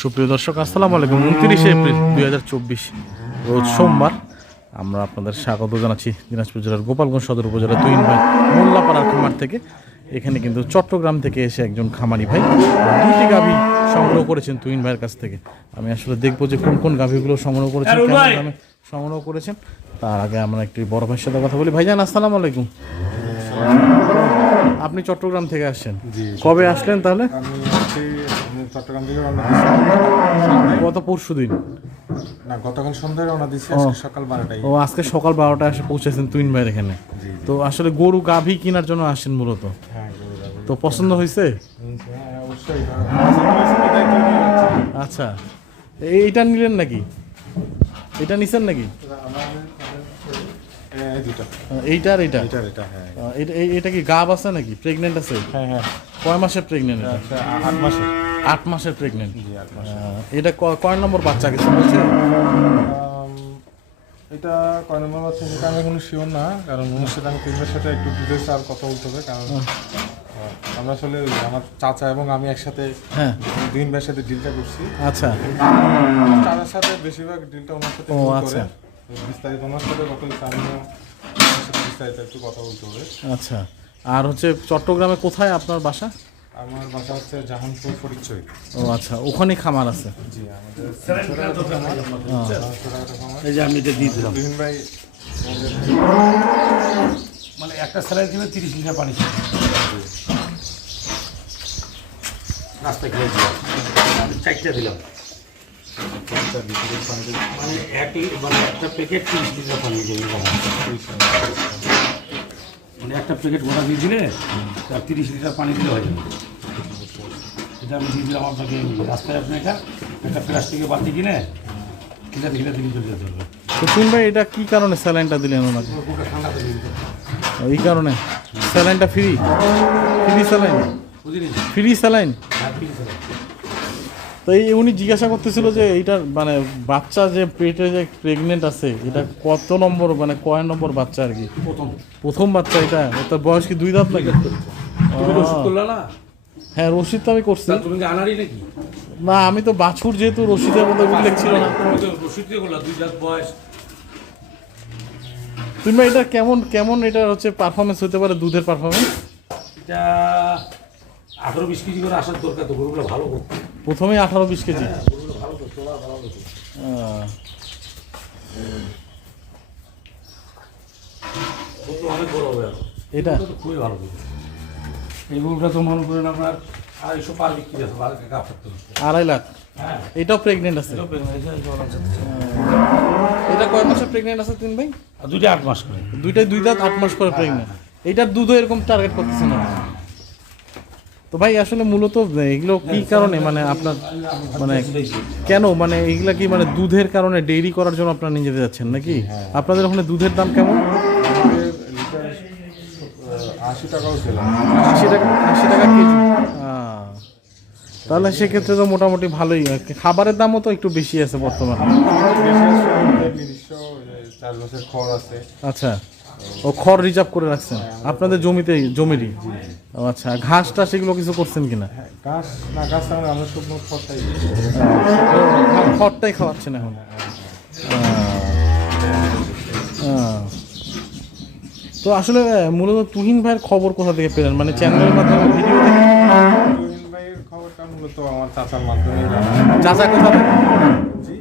সুপ্রিয় দর্শক আসসালামু আলাইকুম। উনত্রিশে এপ্রিল দুই হাজার চব্বিশ রোজ সোমবার আমরা আপনাদের স্বাগত জানাচ্ছি দিনাজপুর জেলার গোপালগঞ্জ সদর উপজেলার তুইন ভাই মোল্লাপাড়া খামার থেকে। এখানে কিন্তু চট্টগ্রাম থেকে এসে একজন খামারি ভাই দুটি গাভী সংগ্রহ করেছেন তুইন ভাইয়ের কাছ থেকে। আমি আসলে দেখব যে কোন কোন গাভীগুলো সংগ্রহ করেছেন কেমন দামে সংগ্রহ করেছেন। তার আগে আমরা একটি বড় ভাইয়ের সাথে কথা বলি। ভাইজান আসসালামু আলাইকুম। আপনি চট্টগ্রাম থেকে আসছেন। কবে আসলেন তাহলে? আমি চট্টগ্রাম থেকে রওনা দিয়েছি। গত পরশু দিন। না গতকাল সন্ধ্যায় রওনা দিয়েছি আজকে সকাল বারোটায়। ও আজকে সকাল বারোটায় এসে পৌঁছেছেন তুইন ভাইয়ের এখানে। তো আসলে গরু গাভী কেনার জন্য আসেন মূলত। হ্যাঁ। তো পছন্দ হয়েছে? হ্যাঁ। আচ্ছা। এইটা নিলেন নাকি? এটা নিছেন নাকি? হ্যাঁ, এইটা আর এইটা? এটা এটা হ্যাঁ। এটা এই- এটা কি গাব আছে নাকি? প্রেগনেন্ট আছে? হ্যাঁ হ্যাঁ। কয় মাসের প্রেগনেন্ট আচ্ছা আট মাসে আট মাসের প্রেগনেন্ট এটা ক- কয় নম্বর বাচ্চা কিছু বলছে? এটা কয় নম্বর হচ্ছে সেটা আমি কোনো শিওর না কারণ ওনার সাথে আমি তিনবার সাথে একটু ডিটেলস আর কথা বলতে হবে কারণ আমরা আসলে ওই আমার চাচা এবং আমি একসাথে হ্যাঁ। দুই ভাইয়ের সাথে ডিলটা করছি। আচ্ছা। চাচার সাথে বেশিরভাগ ডিলটা ওনার সাথে ও, আচ্ছা। বিস্তারিত ওনার সাথে কথা আমিও বিস্তারিত একটু কথা বলতে হবে। আচ্ছা। আর হচ্ছে চট্টগ্রামে কোথায় আপনার বাসা? আমার বাসা হচ্ছে জাহানপুর ফরিদচই ও আচ্ছা ওখানে খামার আছে? জি আমাদের। এই যে আমি এটা দিয়ে দিলাম। ভাই মানে একটা স্যালারি দিলে তিরিশ লিটার পানি। নাস্তা খেয়ে দিলাম। আমি চারটা দিলাম মানে এক মানে একটা প্যাকেট তিরিশ লিটার পানি দেবে মানে একটা প্যাকেট গোটা দিয়ে দিলে তার তিরিশ লিটার পানি দিলে হয়ে যাবে। এটা আমি দিয়ে দিলাম আপনাকে রাস্তায় আপনি এটা একটা প্লাস্টিকের বাতি কিনে কিনে দিলে দিকে চলে যেতে হবে। তো ভাই এটা কী কারণে স্যালাইনটা দিলেন ওনাকে? এই কারণে? স্যালাইনটা free free saline? Free saline? হ্যাঁ তো এই উনি জিজ্ঞাসা করতেছিল যে এইটার মানে বাচ্চা যে পেটে যে প্রেগনেন্ট আছে এটা কত নম্বর মানে কয় নম্বর বাচ্চা আর কি? প্রথম। প্রথম বাচ্চা এটা? তার বয়স কি দুই দাঁত না? হ্যাঁ রশিদ তো আমি করছি। তুমি কি নাকি? না আমি তো বাছুর যেহেতু রশিদের মধ্যে উল্লেখ ছিল না। দুই দাঁত বয়স। তুমি এটা কেমন কেমন এটা হচ্ছে পারফরমেন্স হতে পারে দুধের পারফরমেন্স এটা আঠারো বিশ কেজি করে আসার দরকার তো গরুগুলো ভালো করতে। প্রথমেই আঠারো বিশ কেজি। বড় হবে আরও এটা? খুবই ভালো এই গরুটা তো মনে করেন আপনার আড়াইশো পার বিক্রি আছে আড়াই লাখ? হ্যাঁ। এটাও প্রেগনেন্ট আছে। এটা কয় মাসের প্রেগনেন্ট আছে তিন ভাই? আর দুইটা আট মাস করে। দুইটাই দুই দাঁত আট মাস করে প্রেগনেন্ট এইটার দুধও এরকম টার্গেট করতেছে না। তো ভাই আসলে মূলত এগুলো কি কারণে? মানে আপনার মানে কেন? মানে এগুলা কি মানে দুধের কারণে ডেইরি করার জন্য আপনারা নিয়ে যেতে যাচ্ছেন নাকি? আপনাদের ওখানে দুধের দাম কেমন? আশি টাকাও ছিল। আশি টাকা আশি টাকা কেজি। তাহলে সেক্ষেত্রে তো মোটামুটি ভালোই। খাবারের দামও তো একটু বেশি আছে বর্তমানে। আচ্ছা। ও খড় রিজার্ভ করে রাখছেন? আপনাদের জমিতে জমিরই? আচ্ছা ঘাসটা সেগুলো কিছু করছেন কিনা? হ্যাঁ, ঘাস না ঘাস আমরা শুকনো খড়টাই খাওয়াচ্ছেন এখন? আহ, আহ। তো আসলে মূলত তুহিন ভাইয়ের খবর কোথা থেকে পেলেন? মানে চ্যানেলের মাধ্যমে ভিডিও খবরটা মূলত আমার চাচার মাধ্যমে চাচা কোথা থাকে?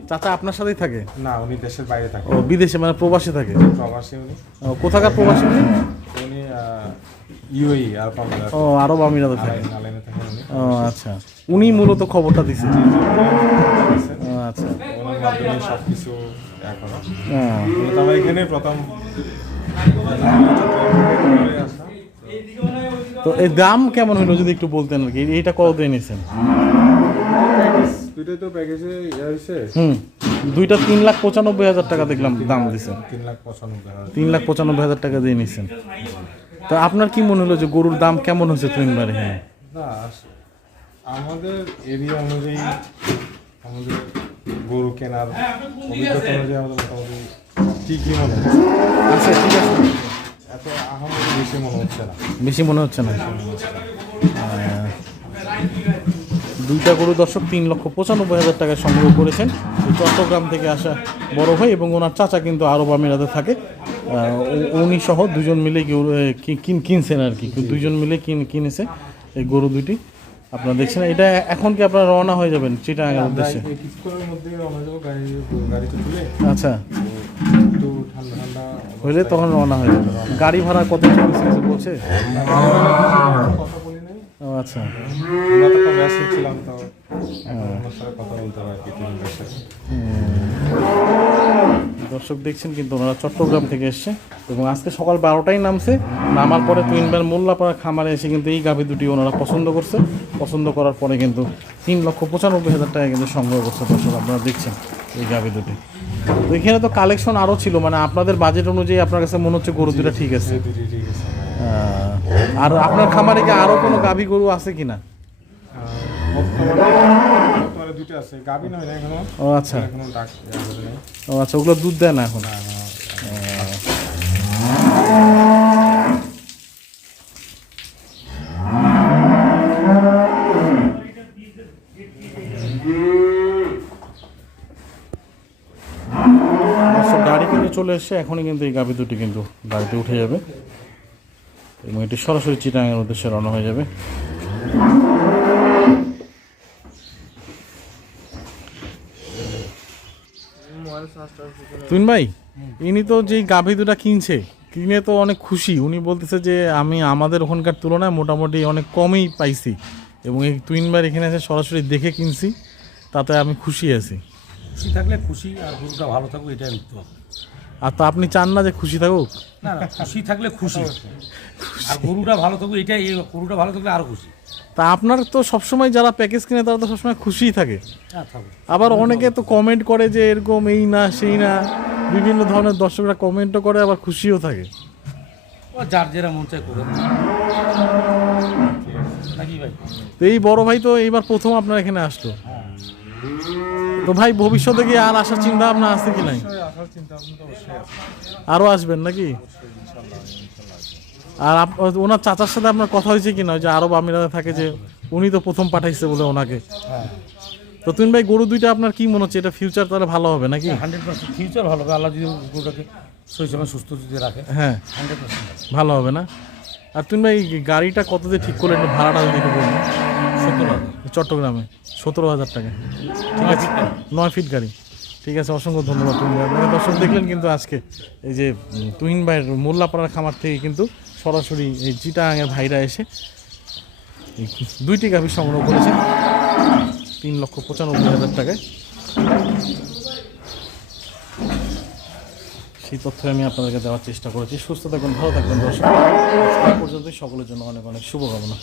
চাচা আপনার সাথেই থাকে? না উনি দেশের বাইরে থাকে। ও বিদেশে মানে প্রবাসে থাকে? প্রবাসী উনি। ও, কোথাকার প্রবাসী উনি? উনি ইউএই আর পামেলা ও আরব আমিরাতে থাকে। ও আচ্ছা। উনি মূলত খবরটা দিছেন ও, আচ্ছা। ওনার মাধ্যমে সব কিছু এখন আমার এখানে প্রথম তো এই দাম কেমন হলো যদি একটু বলতেন আর কি? এইটা কত দিয়ে নিয়েছেন দুইটাই তো প্যাকেজে ইয়ে হয়েছে। হুম দুইটা তিন লাখ পঁচানব্বই হাজার টাকা দেখলাম দাম দিছে। তিন লাখ পঁচানব্বই হাজার। তিন লাখ পঁচানব্বই হাজার টাকা দিয়ে নিয়েছেন তা আপনার কি মনে হলো যে গরুর দাম কেমন হয়েছে তিনবারে হ্যাঁ। না আমাদের এরিয়া অনুযায়ী আমাদের গরু কেনার অভিজ্ঞতা অনুযায়ী আমাদের মোটামুটি ঠিকই মনে হচ্ছে। আচ্ছা ঠিক আছে। এত আহামরি বেশি মনে হচ্ছে না। বেশি মনে হচ্ছে না। দুইটা গরু দর্শক তিন লক্ষ পঁচানব্বই হাজার টাকায় সংগ্রহ করেছেন। চট্টগ্রাম থেকে আসা বড় ভাই এবং ওনার চাচা কিন্তু আরব আমিরাতে থাকে। উনি সহ দুজন মিলে কিন- কিনছেন আর কি। দুজন মিলে কিন কিনেছে এই গরু দুটি আপনারা দেখছেন এটা এখন কি আপনারা রওনা হয়ে যাবেন চিটাগাঙ্গের উদ্দেশ্যে? আচ্ছা। হইলে তখন রওনা হয়ে যাবে। গাড়ি ভাড়া কত বলছে? ও আচ্ছা। আমরা তো ব্যস্ত ছিলাম তো কথা বলতে সাথে দর্শক দেখছেন কিন্তু ওনারা চট্টগ্রাম থেকে এসছে এবং আজকে সকাল বারোটায় নামছে। নামার পরে তুইনবার মোল্লাপাড়া খামারে এসে কিন্তু এই গাভি দুটি ওনারা পছন্দ করছে। পছন্দ করার পরে কিন্তু তিন লক্ষ পঁচানব্বই হাজার টাকা কিন্তু সংগ্রহ করছে দর্শক আপনারা দেখছেন এই গাভি দুটি। তো এখানে তো কালেকশন আরও ছিল মানে আপনাদের বাজেট অনুযায়ী আপনার কাছে মনে হচ্ছে গরু দুটা ঠিক আছে। ঠিক আছে। আহ, আর আপনার খামারে কি আরও কোনো গাভি গরু আছে কিনা? ও আচ্ছা। ও আচ্ছা ওগুলো দুধ দেয় না এখন? গাড়ি কিন্তু চলে এসছে এখনই কিন্তু এই গাভি দুটি কিন্তু গাড়িতে উঠে যাবে। এবং এটি সরাসরি চিটাঙের উদ্দেশ্যে রওনা হয়ে যাবে। তুইন ভাই, ইনি তো যেই গাভী দুটা কিনছে, কিনে তো অনেক খুশি। উনি বলতেছে যে, আমি আমাদের ওখানকার তুলনায় মোটামুটি অনেক কমই পাইছি। এবং এই তুইন ভাই এখানে এসে সরাসরি দেখে কিনছি, তাতে আমি খুশি আছি। খুশি থাকলে খুশি আর গরুটা ভালো থাকবে এটাই আর তো আপনি চান না যে খুশি থাকুক? না না খুশি থাকলে খুশি। আর গরুটা ভালো থাকবে এটাই এই গরুটা ভালো থাকলে আরও খুশি। তা আপনার তো সবসময় যারা প্যাকেজ কিনে তারা তো সবসময় খুশিই থাকে। হ্যাঁ আবার অনেকে তো কমেন্ট করে যে এরকম এই না সেই না। বিভিন্ন ধরনের দর্শকরা কমেন্টও করে আবার খুশিও থাকে। যার যেরা মন চায় করে নাকি ভাই? তো এই বড় ভাই তো এইবার প্রথম আপনার এখানে আসলো। তো ভাই ভবিষ্যতে কি আর আসার চিন্তা ভাবনা আছে কি নাই? আরও আসবেন নাকি? আর ওনার চাচার সাথে আপনার কথা হয়েছে কি না? ওই যে আরব আমিরাতে থাকে যে উনি তো প্রথম পাঠাইছে বলে ওনাকে। হ্যাঁ। তো তুমি ভাই গরু দুইটা আপনার কি মনে হচ্ছে? এটা ফিউচার তাহলে ভালো হবে নাকি? হান্ড্রেড পার্সেন্ট ফিউচার ভালো হবে। আল্লাহ যদি গরুটাকে সুস্থ যদি রাখে হ্যাঁ। হান্ড্রেড পার্সেন্ট ভালো হবে না? আর তুমি ভাই গাড়িটা কত দিয়ে ঠিক করলেন একটু ভাড়াটা যদি বলুন। হাজার। চট্টগ্রামে। সতেরো হাজার টাকা। ঠিক আছে? নয় ফিট গাড়ি। ঠিক আছে অসংখ্য ধন্যবাদ তুমি। ভাই আপনারা দর্শক দেখলেন কিন্তু আজকে এই যে তুহিন ভাইয়ের মোল্লাপাড়ার খামার থেকে কিন্তু সরাসরি এই চিটাঙের ভাইরা এসে দুইটি গাভী সংগ্রহ করেছেন। তিন লক্ষ পঁচানব্বই হাজার টাকায়। সেই তথ্য আমি আপনাদেরকে দেওয়ার চেষ্টা করেছি। সুস্থ থাকবেন ভালো থাকবেন দর্শক। আজকে পর্যন্তই। সকলের জন্য অনেক অনেক শুভকামনা।